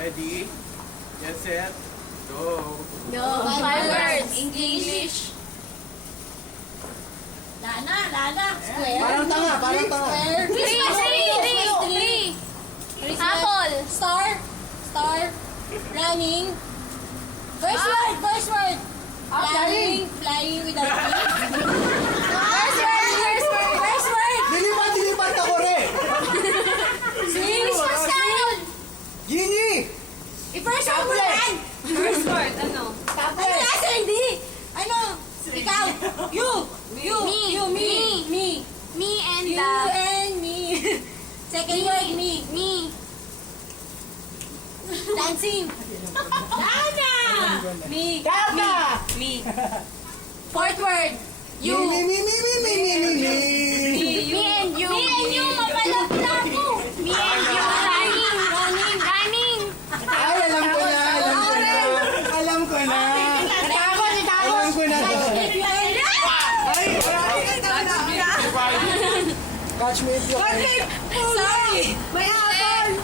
Ready? Get set. Go. No. 5 words. English. Lana. Square. Parang tanga. Square. Three. Apple. Star. Running. First word. Flying without wings. First word. Dilipat ako rin. Swing. Gini. First word. First word, ano? Ano nasa hindi? Ano? Ikaw. You. Me. Me and You and me. Second word, me. Dancing. Lana. Me. Fourth word, you. Me. Me and you. Mapalap na ako. Me and you. Running. Ay, alam ko na. Alam ko na to. Catch me if you can. Sorry. May apple.